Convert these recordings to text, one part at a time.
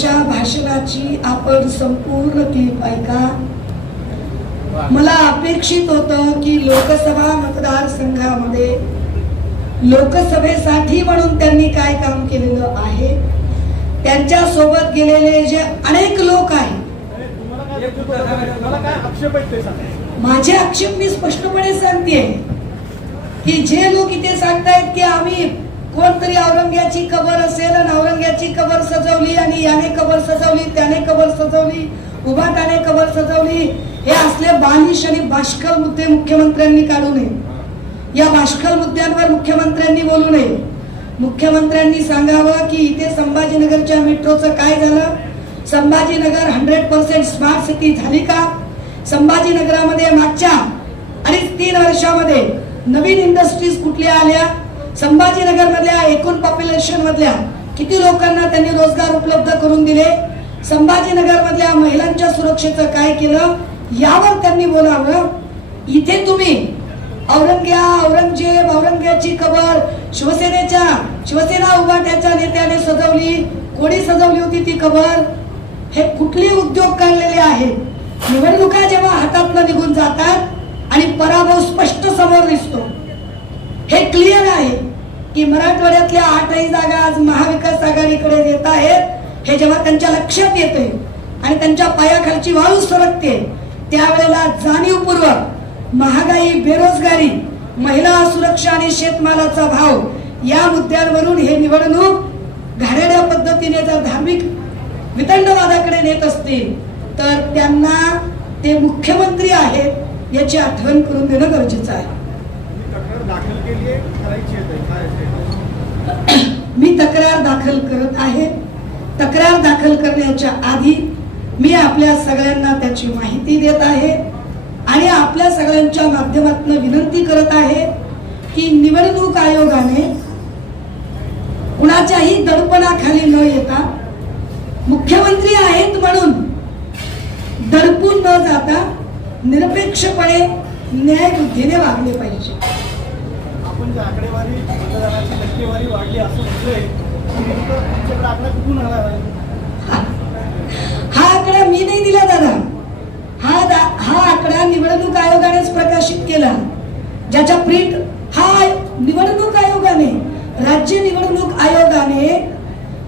त्यांच्या भाषणाची आपण संपूर्ण क्लिप ऐका. मला अपेक्षित होतं की लोकसभा मतदारसंघामध्ये लोकसभेसाठी म्हणून त्यांनी काय काम केलेलं आहे, त्यांच्या सोबत गेलेले जे अनेक लोक आहेत, माझे आक्षेप मी स्पष्टपणे सांगते की जे लोक इथे सांगतायत की आम्ही कोणतरी औरंग्याची कबर असेल आणि औरंग्याची कबर सजवली आणि याने कबर सजवली, त्याने कबर सजवली, उभाटाने कबर सजवली, हे असले बालिश आणि बाष्कल मुद्दे मुख्यमंत्र्यांनी काढू नये. या बाष्कल मुद्द्यांवर मुख्यमंत्र्यांनी बोलू नये. मुख्यमंत्र्यांनी सांगावं की इथे संभाजीनगरच्या मेट्रोचं काय झालं, संभाजीनगर 100% स्मार्ट सिटी झाली का, संभाजीनगरामध्ये मागच्या 2.5-3 वर्षामध्ये नवीन इंडस्ट्रीज कुठल्या आल्या, संभाजीनगर मधल्या एकूण पॉप्युलेशन मधल्या किती लोकांना त्यांनी रोजगार उपलब्ध करून दिले, संभाजीनगर मधल्या महिलांच्या सुरक्षेचं काय केलं, यावर त्यांनी बोलावं. इथे तुम्ही औरंगजेब, औरंग्याची कबर शिवसेना उभाट्याच्या नेत्याने सजवली, कोणी सजवली होती ती कबर, हे कुठले उद्योग काढलेले आहेत. निवडणुका जेव्हा हातातनं निघून जातात आणि पराभव स्पष्ट समोर दिसतो, हे क्लिअर आहे की मराठवाड्यातल्या 8ही जागा आज महाविकास आघाडीकडे येत आहेत. हे जेव्हा त्यांच्या लक्षात येते आणि त्यांच्या पायाखालची वाळू सरकते, त्यावेळेला जाणीवपूर्वक महागाई, बेरोजगारी, महिला सुरक्षा आणि शेतमालाचा भाव या मुद्द्यांवरून हे निवडणूक घाणेरड्या पद्धतीने जर धार्मिक वितंडवादाकडे नेत असतील तर त्यांना ते मुख्यमंत्री आहेत याची आठवण करून देणं गरजेचं आहे. मी तक्रार दाखल करत आहे. तक्रार दाखल करण्याच्या आधी मी आपल्या सगळ्यांना त्याची माहिती देत आहे आणि आपल्या सगळ्यांच्या माध्यमातून विनंती करत आहे की निवडणूक आयोगाने कुणाच्याही दडपणाखाली न येता, मुख्यमंत्री आहेत म्हणून दडपून न जाता निरपेक्षपणे न्यायबुद्धीने वागले पाहिजे. आपण जी आकडेवारी, मतदानाची टक्केवारी वाढली असं म्हटलंय, तुमच्याकडे आकडा कुठून आला आहे? हा आकडा मी नाही दिला दादा. हा आकडा निवडणूक आयोगानेच प्रकाशित केला, ज्याच्या प्रिंट हा निवडणूक आयोगाने, राज्य निवडणूक आयोगाने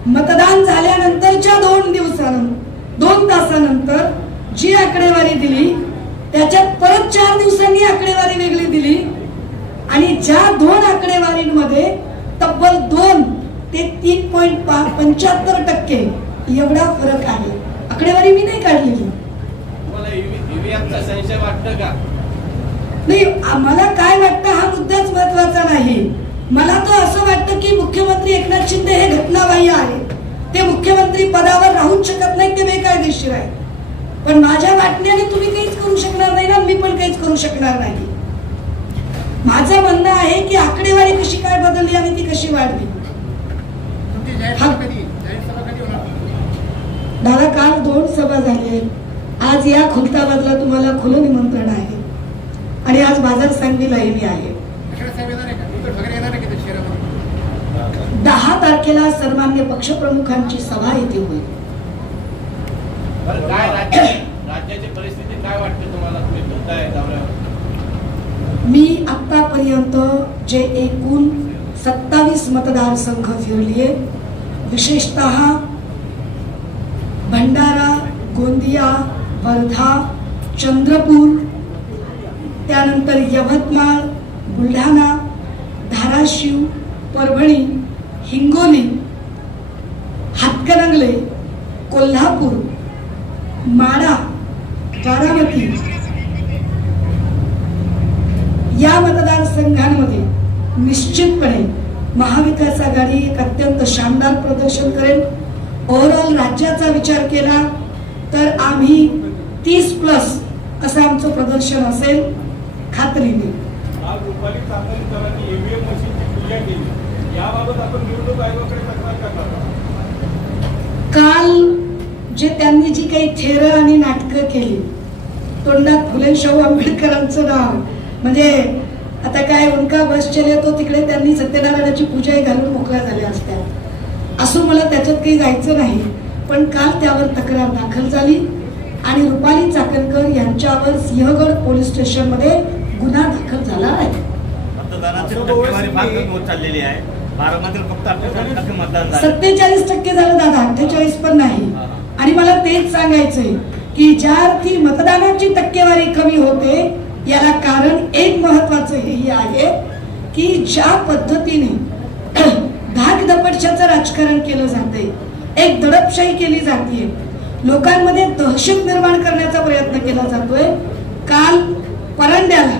मतदान झाल्यानंतरच्या 2 तासानंतर जी आकडेवारी दिली त्याच्यात परत 4 दिवसांनी आकडेवारी वेगळी दिली आणि ज्या 2 आकडेवारीमध्ये तब्बल 2 ते 3.75% एवढा फरक आहे. आकडेवारी मी नाही काढलेली. नाही, मला काय वाटतं हा मुद्दाच महत्वाचा नाही. मला तर असं वाटतं की मुख्यमंत्री एकनाथ शिंदे हे घटनाबाह्य आहेत. ते मुख्यमंत्री पदावर राहूच शकत नाही, ते बेकायदेशीर आहे. पण माझ्या वाटण्याने तुम्ही काहीच करू शकणार नाही ना, मी पण काहीच करू शकणार नाही. माझं म्हणणं आहे की आकडेवारी कशी काय बदलली आणि ती कशी वाढली. दादा, काल 2 सभा झाल्या. आज या खुलताबादला तुम्हाला खुलं निमंत्रण आहे आणि आज बाजार सांगलीलाही मी आहे. 10 तारखेला सर्वमान्य पक्षप्रमुखांची सभा येथे होईल. राज्याची परिस्थिती काय वाटते तुम्हाला, तुम्ही फिरताय दौऱ्यावर? मी आतापर्यंत जे एकूण 27 मतदारसंघ फिरलीये, विशेषतः भंडारा, गोंदिया, वर्धा, चंद्रपूर, त्यानंतर यवतमाळ, बुलढाणा, धाराशिव, परभणी, हिंगोली, हातकणंगले, कोल्हापूर, माढा, बारामती या मतदारसंघांमध्ये निश्चितपणे महाविकास आघाडी एक अत्यंत शानदार प्रदर्शन करेल. ओव्हरऑल राज्याचा विचार केला तर आम्ही 30+ असं आमचं प्रदर्शन असेल, खात्रीने. काल जे त्यांनी जी काही थेरं आणि नाटकं केली, तोंडात फुले शाहू आंबेडकरांचं नाव, म्हणजे आता काय उनका बस चले तो तिकडे त्यांनी सत्यनारायणाची पूजाही घालून मोकळ्या झाल्या असत्या. असं मला त्याच्यात काही जायचं नाही. पण काल त्यावर तक्रार दाखल झाली आणि रुपाली चाकणकर यांच्यावर सिंहगड पोलीस स्टेशन मध्ये गुन्हा दाखल झाला आहे. मतदानाची टक्केवारी फार कमी होत चाललेली आहे. बारामतीत फक्त 48% मतदान झालं. 47% झालं दादा, 48 पण नाही. आणि मला तेच सांगायचंय की ज्या अर्थी मतदानाची टक्केवारी कमी होते याला कारण एक महत्वाचं हेही आहे की ज्या पद्धतीने धाकदपटशाचं राजकारण केलं जाते, एक दडपशाही केली जाते, लोकांमध्ये दहशत निर्माण करण्याचा प्रयत्न केला जातोय. काल परांड्याला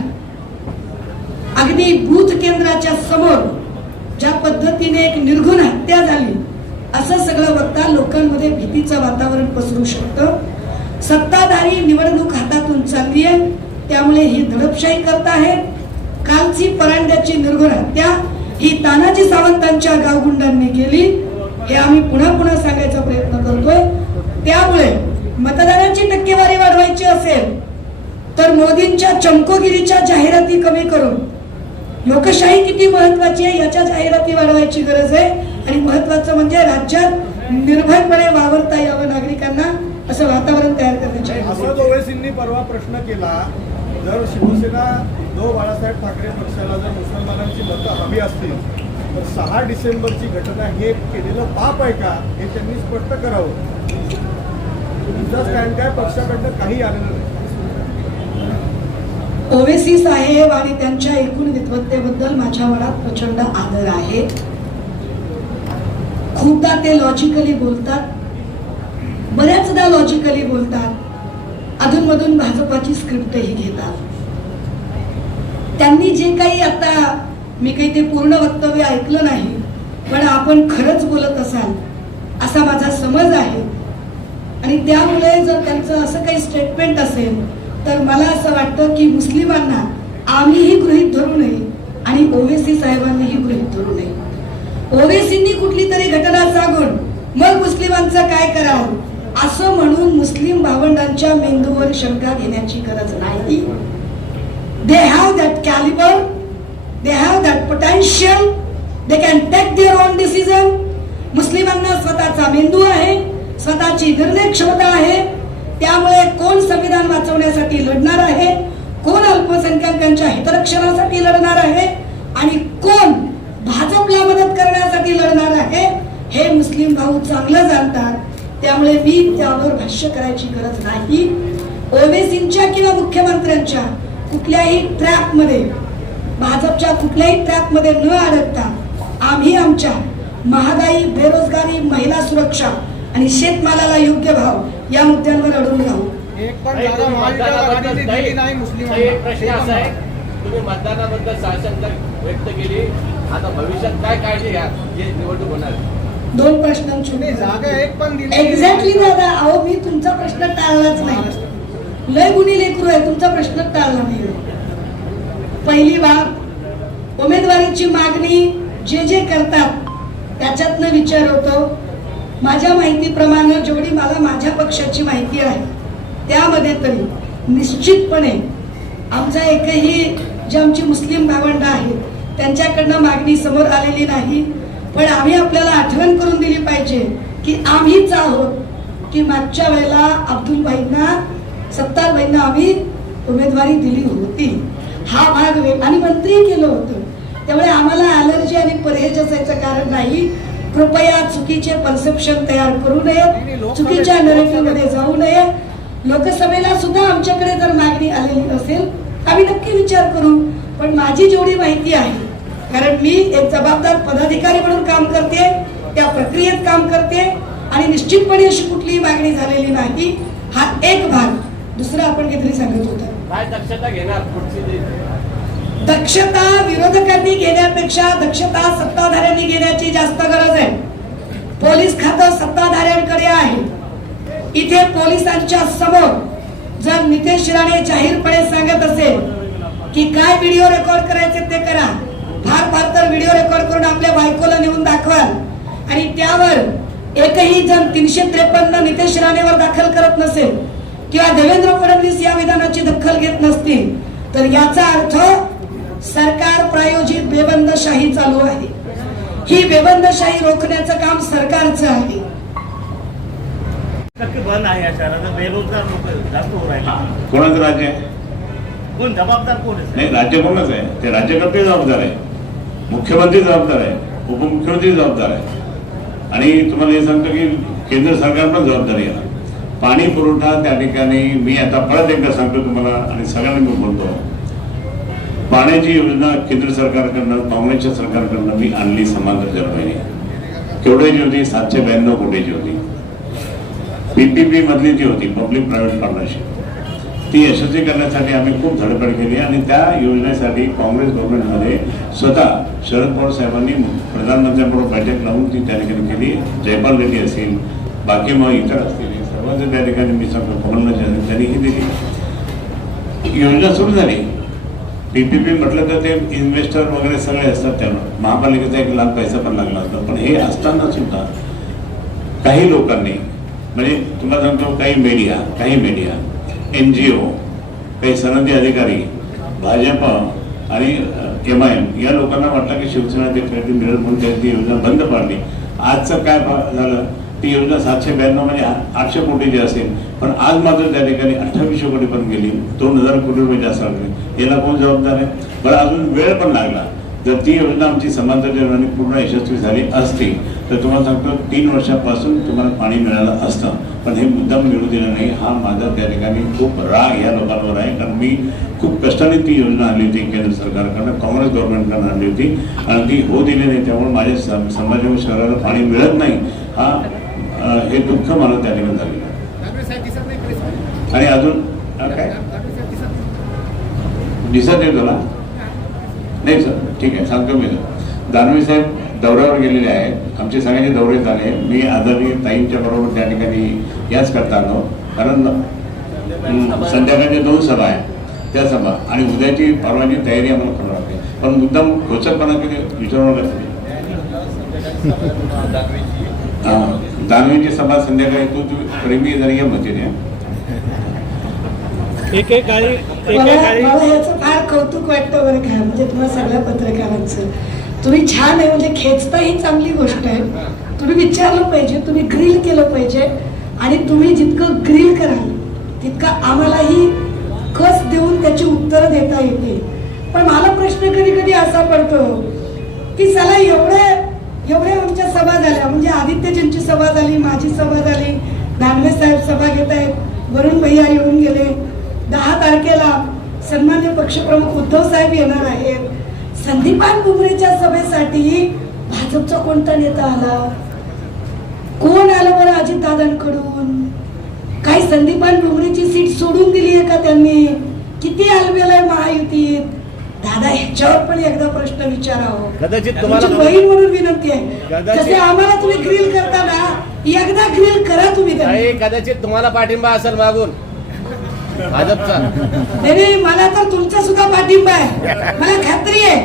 अगदी बूथ केंद्राच्या समोर ज्या पद्धतीने एक निर्घुण हत्या झाली, असं सगळं बघता लोकांमध्ये भीतीचं वातावरण पसरू शकतं. सत्ताधारी निवडणूक हातातून चालली आहे, त्यामुळे ही दडपशाही करत आहेत. कालची परांड्याची निर्घुण हत्या ही तानाजी सावंतांच्या गावगुंडांनी केली, हे आम्ही पुन्हा पुन्हा सांगायचा प्रयत्न करतोय. त्यामुळे मतदानाची टक्केवारी वाढवायची असेल तर मोदींच्या चमकोगिरीच्या जाहिराती कमी करून लोकशाही किती महत्वाची आहे याच्या जाहिराती वाढवायची गरज आहे. आणि महत्वाचं म्हणजे राज्यात निर्भयपणे वावरता यावं नागरिकांना, असं वातावरण तयार करण्याची असं ओवेसींनी परवा प्रश्न केला, जर शिवसेना बाळासाहेब ठाकरे पक्षाला जर मुसलमानांची मतं हवी असतील तर 6 डिसेंबरची घटना हे केलेलं पाप आहे का, हे त्यांनी स्पष्ट करावं. तुमचाच काय पक्षाकडनं काही आलेलं नाही. ओवेसी साहेब आणि त्यांच्या एकूण विद्वत्तेबद्दल माझ्या मनात प्रचंड आदर आहे. खूपदा ते लॉजिकली बोलतात, बऱ्याचदा लॉजिकली बोलतात, अधूनमधून भाजपाची स्क्रिप्टही घेतात. त्यांनी जे काही आता, मी काही ते पूर्ण वक्तव्य ऐकलं नाही, पण आपण खरंच बोलत असाल असा माझा समज आहे. आणि त्यामुळे जर त्यांचं असं काही स्टेटमेंट असेल तर मला असं वाटतं की मुस्लिमांना आम्हीही गृहीत धरू नये आणि ओवेसी साहेबांनीही गृहीत धरू नये. ओवेसींनी कुठली तरी घटना सांगून मग मुस्लिमांचं काय करावं असं म्हणून मुस्लिम भावंडांच्या मेंदूवर शंका घेण्याची गरज नाही. They have that calibre, they have that potential, they can take their own decision. मुस्लिमांना स्वतःचा मेंदू आहे, स्वतःची निर्णय क्षमता आहे. त्यामुळे कोण संविधान वाचवण्यासाठी लढणार आहे, कोण अल्पसंख्याकांच्या हितरक्षणासाठी लढणार आहे आणि कोण भाजपला मदत करण्यासाठी लढणार आहे हे मुस्लिम भाऊ चांगलं जाणतात. त्यामुळे मी त्यावर भाष्य करायची गरज नाही. ओवेसींच्या किंवा मुख्यमंत्र्यांच्या कुठल्याही ट्रॅपमध्ये, भाजपच्या कुठल्याही ट्रॅपमध्ये न अडकता आम्ही आमच्या महागाई, बेरोजगारी, महिला सुरक्षा आणि शेतमालाला योग्य भाव या मुद्द्यांवर अडून राहू. एक पण ताई, जागा तुम्ही महाविकास आघाडीने दिली नाही ताई, एक प्रश्न असा मुस्लिमांना. आहे, तुम्ही मतदानाबद्दल साशंकता व्यक्त केली, आता भविष्यात काय काळजी घ्या जे निवडणूक होणार आहे? 2 प्रश्नांची जागा एक पण दिली एक्झॅक्टली दादा. अहो, मी तुमचा प्रश्न टाळलाच नाही. लय गुन्हे लेकरू आहे, तुमचा प्रश्न टाळला नाही. पहिली बाब, उमेदवारीची मागणी जे जे करतात त्याच्यातनं विचार होतो. माझ्या माहितीप्रमाणे जेवढी मला माझ्या पक्षाची माहिती आहे त्यामध्ये तरी निश्चितपणे आमचा एकही जे आमची मुस्लिम भावंड आहेत त्यांच्याकडनं मागणी समोर आलेली नाही. पण आम्ही आपल्याला आठवण करून दिली पाहिजे की आम्हीच आहोत की मागच्या वेळेला अब्दुलभाईंना, सत्तारभाईंना आम्ही उमेदवारी दिली होती. हा भाग आणि मंत्री केलं होतं. त्यामुळे आम्हाला अलर्जी आणि परहेज असायचं कारण नाही. कृपया चुकीचे परसेप्शन तयार करू नये, चुकीच्या नरेटिव्ह मध्ये जाऊ नये. लोकसभेला सुद्धा आमच्याकडे जर मागणी आलेली असेल आम्ही नक्की विचार करू. पण माझी जेवढी माहिती आहे, कारण मी एक जबाबदार पदाधिकारी म्हणून काम करते, त्या प्रक्रियेत काम करते आणि निश्चितपणे अशी कुठलीही मागणी झालेली नाही. हा एक भाग. दुसरा आपण काहीतरी सांगत होता, काय दक्षता घेणार पुढची? दक्षता विरोधकांनी घेण्यापेक्षा दक्षता सत्ताधाऱ्यांनी घेण्याची जास्त गरज आहे. पोलीस खातं सत्ताधाऱ्यांकडे आहे. इथे पोलिसांच्या समोर जर नितेश राणे जाहीरपणे सांगत असेल की काय व्हिडिओ रेकॉर्ड करायचे ते करा, फार तर व्हिडिओ रेकॉर्ड करून आपल्या बायकोला नेऊन दाखवाल आणि त्यावर एकही जण 353 नितेश राणेवर दाखल करत नसेल किंवा देवेंद्र फडणवीस या विधानाची दखल घेत नसतील तर याचा अर्थ सरकार प्रायोजित बेबंदशाही चालू आहे. ही बेबंदशाही रोखण्याचं काम सरकारचं आहे. टक्के बंद आहे या शहरात, बेरोजगार लोक जास्त होत राहिले. कोणाचं राज्य आहे? कोण जबाबदार कोण आहे? नाही, राज्य कोणाच आहे? ते राज्यकर्ते जबाबदार आहे, मुख्यमंत्री जबाबदार आहे, उपमुख्यमंत्री जबाबदार आहे. आणि तुम्हाला हे सांगतो की केंद्र सरकार पण जबाबदारी आहे. पाणी पुरवठा त्या ठिकाणी मी आता परत एकदा सांगतो तुम्हाला आणि सगळ्यांना मी बोलतो, पाण्याची योजना केंद्र सरकारकडनं, काँग्रेसच्या सरकारकडनं मी आणली समांतर जलवाहिनी. केवढ्याची होती? 792 कोटीची होती. PPP मधली ती होती, पब्लिक प्रायव्हेट पार्टनरशिप. ती यशस्वी करण्यासाठी आम्ही खूप धडपड केली आणि त्या योजनेसाठी काँग्रेस गव्हर्नमेंटमध्ये स्वतः शरद पवार साहेबांनी प्रधानमंत्र्यांबरोबर बैठक लावून ती त्या ठिकाणी केली. जयपाल रेड्डी असेल, बाकी मग इतर असतील, सर्वांचं त्या ठिकाणी मी सांगतो कमलनाथ त्यांनीही दिली. योजना सुरू झाली. PPP म्हटलं तर ते इन्व्हेस्टर वगैरे सगळे असतात, त्यावर महापालिकेचा 1 लाख पैसा पण लागला होता. पण हे असताना सुद्धा काही लोकांनी, म्हणजे तुम्हाला सांगतो काही मीडिया NGO, काही सनदी अधिकारी, भाजप आणि MIM या लोकांना वाटलं की शिवसेना ते क्रेडिट मिळेल म्हणून त्यांनी ती योजना बंद पाडली. आजचं काय झालं? ती योजना 792 म्हणजे 800 कोटीची असेल, पण आज मात्र त्या ठिकाणी 2800 कोटीपर्यंत गेली. 2000 कोटी रुपये जास्त लागले. याला कोण जबाबदार आहे? बरं, अजून वेळ पण लागला. जर ती योजना आमची समांतर जलवाहिनी पूर्ण यशस्वी झाली असती तर तुम्हाला सांगतो 3 वर्षापासून तुम्हाला पाणी मिळालं असतं. पण हे मुद्दाम मिळू दिलं नाही. हा माझा त्या ठिकाणी खूप राग या लोकांवर आहे, कारण मी खूप कष्टाने ती योजना आणली होती केंद्र सरकारकडनं, काँग्रेस गव्हर्नमेंटकडनं आणली होती आणि ती होऊ दिली नाही. त्यामुळे माझ्या समाजावर शहराला पाणी मिळत नाही, हा हे दुःख मला त्या ठिकाणी झालेलं आहे. आणि अजून काय दिसत आहे तुला? नाही सर, ठीक आहे, सांगतो मी. दानवे साहेब दौऱ्यावर गेलेले आहेत. आमचे सगळ्यांचे दौरे झाले. मी आदरणीय ताईंच्या बरोबर त्या ठिकाणी याच करता आलो, कारण संध्याकाळच्या 2 सभा आहेत, त्या सभा आणि उद्याची परवाची तयारी आम्हाला करावी लागते. पण मुद्दाम खोचकपणा केली विचारू नका. दानवेची सभा संध्याकाळी तू प्रेमी जरी म्हणते त्या मला याचं फार कौतुक वाटतं बरं का, म्हणजे तुम्हाला सगळ्या पत्रकारांचं. तुम्ही छान आहे, म्हणजे खेचता ही चांगली गोष्ट आहे. तुम्ही विचारलं पाहिजे, तुम्ही ग्रिल केलं पाहिजे आणि तुम्ही जितकं ग्रिल कराल तितकं आम्हालाही कस देऊन त्याची उत्तरं देता येते. पण मला प्रश्न कधी कधी असा पडतो की चला एवढे आमच्या सभा झाल्या, म्हणजे आदित्यजींची सभा झाली, माझी सभा झाली, दानवे साहेब सभा घेत आहेत, वरुण भैया येऊन गेले. 10 तारखेला सन्मान्य पक्षप्रमुख उद्धव साहेब येणार आहेत. संदीपान भुमरेच्या सभेसाठी भाजपचा कोणता नेता आला? कोण आलं बरं अजितदादांकडून? काही संदीपान भुमरेची सीट सोडून दिली आहे का त्यांनी? किती आलबेल आहे महायुतीत? दादा, ह्याच्यावर पण एकदा प्रश्न विचारावं. कदाचित तुमची बहीण म्हणून विनंती आहे, जसे आम्हाला तुम्ही ग्रिल करता ना, एकदा ग्रिल करा तुम्ही. कदाचित तुम्हाला पाठिंबा असेल मागून भाजपचा. नाही, मला तर तुमचा सुद्धा पाठिंबा आहे. मला खात्री आहे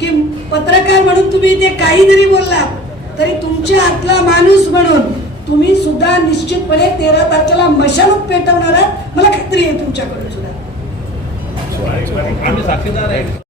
की पत्रकार म्हणून तुम्ही ते काही जरी बोललात तरी तुमच्या आतला माणूस म्हणून तुम्ही सुद्धा निश्चितपणे 13 तारखेला मशालच पेटवणार आहात. मला खात्री आहे तुमच्याकडून सुद्धा. आम्ही साक्षीदार आहे.